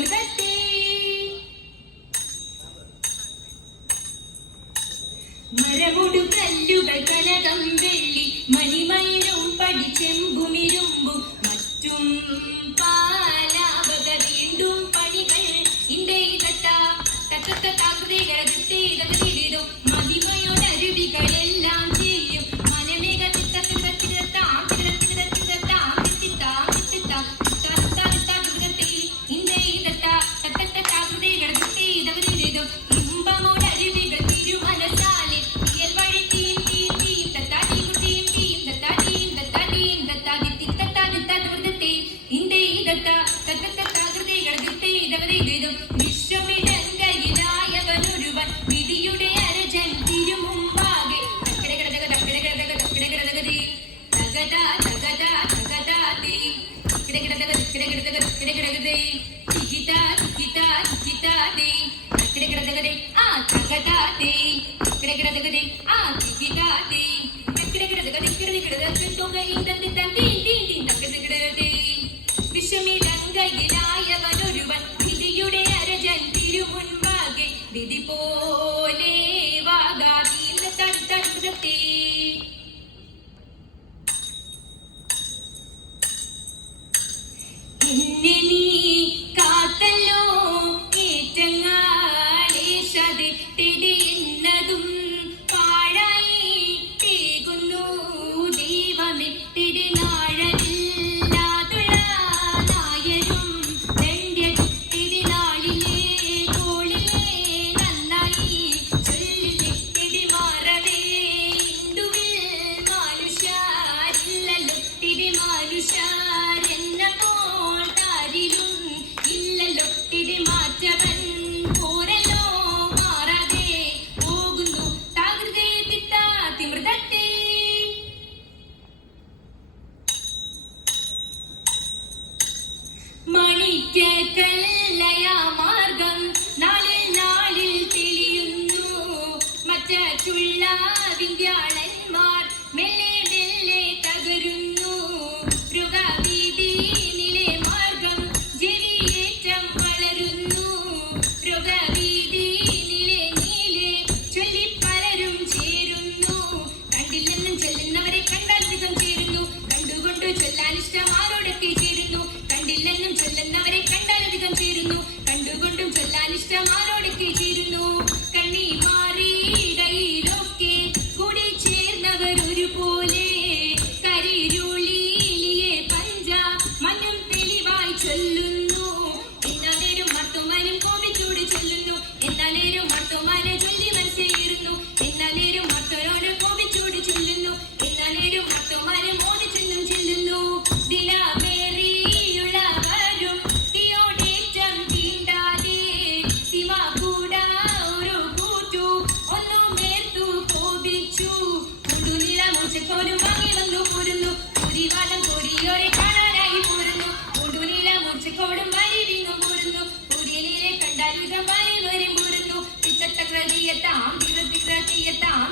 തിമിർത്തേ മരമൊടു കല്ലുകൾ കനകം വെള്ളി മണിമയിലും പഠിച്ചെമ്പുമിരുമ്പും മറ്റും പാലാവക വീണ്ടും പണികൾ ഇന്ത്യതോ മതിമയോടരുവികളെല്ലാം ചെയ്യും മനമേഘ ഇമ്പമോടരുവികൾ തിരുമനസാലെ ഇയൽ വഴി തീം തീം തീം തത്താടി കുട്ടിയും തീം തത്താടി തത്താടി തത്താടി തിത്തത്താടി ഇന്ത്യതത്ത തത്തത്താകൃതികൾ ഗൃത്തീതവതീതോ വിശ്വമിടങ്കയിലായവനൊരുവൻ വിധിയുടെ അരജൻ തിരുമുമ്പാകെ വിശ്വമിടങ്കയിലായവനൊരുവൻ വിധിയുടെ അരജൻ തിരുമുൻപാകെ വിധി പോലെ വാഗാതീർത്തേ എന്നെ നീ കാത്തല്ലോ ഏറ്റങ്ങാളേശതെട്ടെടി എന്നതും പാഴായി തേകുന്നു ദൈവമേ തിരി നാഴലില്ലാതുള്ള നായരും ദണ്ഡ്യതും തിരി നാളിലെ തോളിലെ നന്നായി ചൊല്ലിലെ തിരി മാറവേ ഇന്ദുവിൽ മാനുഷാരില്ലല്ലോ തിരി മാനുഷാരെന്ന പോൽ താരിലും ഇല്ലല്ലോ തിരി മാറ്റവൻ പോരല്ലോ മാറാതെ പോകുന്നു താകൃതേ തിത്താ തിമൃതത്തെ മണിക്കല്ലയാ മാർഗം നാളിൽ നാളിൽ തെളിയുന്നു മറ്റുള്ള വിദ്യാളന്മാർ മെല്ലെ മെല്ലെ തകരുന്നു രോഗവീതിയിലെ മാർഗം ജവിയേറ്റം വളരുന്നു രോഗവീതിയിലെ നീലെ ചൊല്ലി പലരും ചേരുന്നു കണ്ടില്ലെന്നും ചൊല്ലുന്നവരെ കണ്ടാൽ അധികം ചേരുന്നു കണ്ടുകൊണ്ട് ചൊല്ലാൻ ഇഷ്ടം ആരോടൊക്കെ ചേരുന്നു കണ്ടില്ലെന്നും ചൊല്ലുന്നവരെ കണ്ടാൽ അധികം ചേരുന്നു കണ്ടുകൊണ്ടും ചൊല്ലാൻ ഇഷ്ടം ആരോടൊക്കെ ചേരുന്നു കണ്ണി മാറിയിടയിലൊക്കെ കൂടി ചേർന്നവർ ഒരുപോലെ കരിരുളിലെ പഞ്ച മഞ്ഞും തെളിവായി ചൊല്ലുന്നു എന്നാലേരും മർത്തുമാനും കോപിച്ചോട് ചൊല്ലുന്നു എന്നാലേരും മർത്തുമാനെ ചൊല്ലി മനസ്സേറുന്നു എന്നാലേരും മർത്തനോട് കോപിച്ചോട് ചൊല്ലുന്നു എന്നാലേരും മർത്തുമാനെ മോദിച്ചെന്നും ചെല്ലുന്നു ദിനമേറിയുള്ളവരും തീയോടേറ്റം തീണ്ടാതെ സിമ കൂടാ ഒരു കൂറ്റു ഒന്നും നേർത്തു കോപിച്ചു കൊണ്ടുനില മൂച്ചക്കോലും വാങ്ങി വന്നു പോരുന്നു പുരിവാലം കോരിയോരെ കാണാനായി പോരുന്നു കൊണ്ടുനില മൂച്ചക്കോടും വാരി വീങ്ങു പോരുന്നു പുരിയനീരെ കണ്ടാലുകം വാരി വരും പോരുന്നു തിത്തക്രതീയത്താം തിരത്തിക്രതീയത്താം